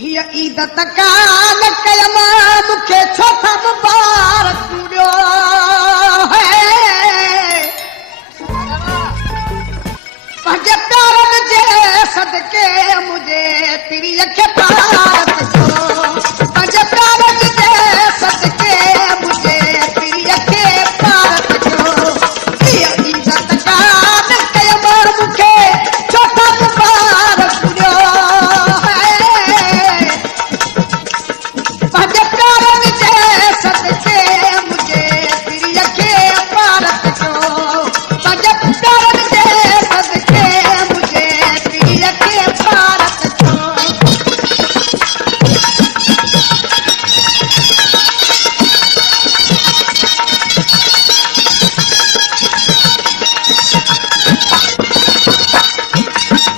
हीअ ईद तकाल कयम मूंखे छो था मुबारक पूरियो पंहिंजे प्यारनि जे सदके मुंहिंजे पीरीअ खे पारत थियो पंहिंजे प्यारनि जे सदके मुंहिंजे पीरीअ खे पारत थियो हीअ ईद तकाल कयम मूंखे छो था मुबारक पूरियो पंहिंजे प्यारनि जे सदके मुंहिंजे पीरीअ खे पारत थियो पंहिंजे प्यारनि जे सदके मुंहिंजे पीरीअ खे पारत थियो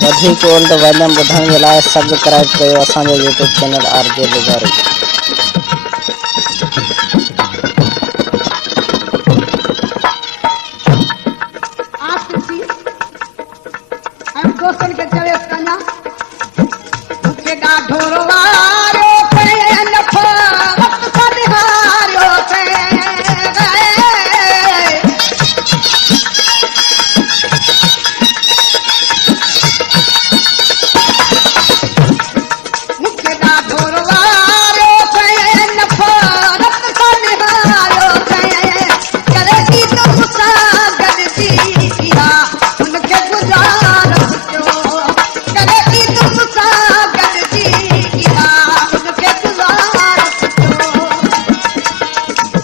वधीक ओल्ड वॉल्यूम ॿुधण जे लाइ सब्सक्राइब कयो असांजो यूट्यूब चैनल आरजे लिगारी। आसिफ़ी ऐं दोस्तनि खे चवेसि कञा मूंखे ॾाढो रोवारियो अथई नफ़रत सां निहारियो अथई मूंखे ॾाढो रोवारियो अथई नफ़रत सां निहारियो अथई करे ईद मूंसां गॾिजी इहा हुनखे गुज़ारत थियो करे ईद मूंसां गॾिजी इहा हुनखे गुज़ारत थियो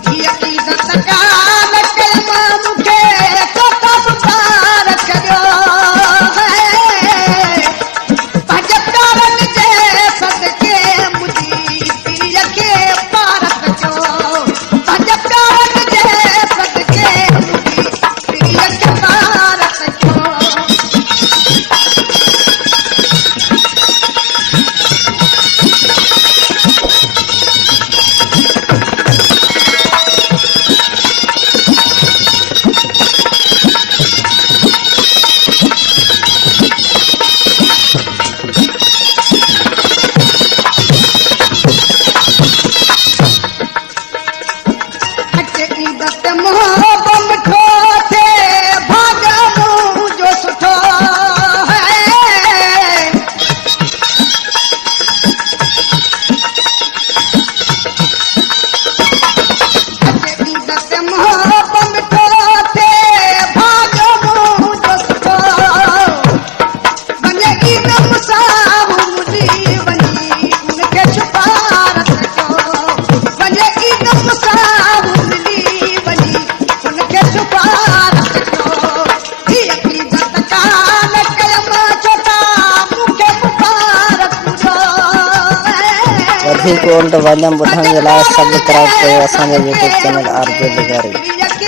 हीअ ईद तकाल कयम मूंखे छो था मुबारक ॾियो पंहिंजे प्यारनि जे सदके मुंहिंजी पीरीअ खे पारत थियो पंहिंजे प्यारनि जे सदके मुंहिंजी पीरीअ खे पारत थियो अचे ईद ते मोहबत मिठो थिए भाग मुंहिंजो सुठो अचे ईद ते मोहबत मिठो थिए भाग मुंहिंजो सुठो वञे ईद मूंसां मुंहिंजी वञी उनखे छुपारत थियो वञे ईद मूंसां मुंहिंजी वञी उनखे छुपारत थियो हीअ ईद तकाल कयम छो था मूंखे मुबारक पूरियो वधीक ओल्ड वॉल्यूम ॿुधण जे लाइ सब्सक्राइब कयो असांजो यूट्यूब चैनल आरजे लिगारी। पीरीअ खे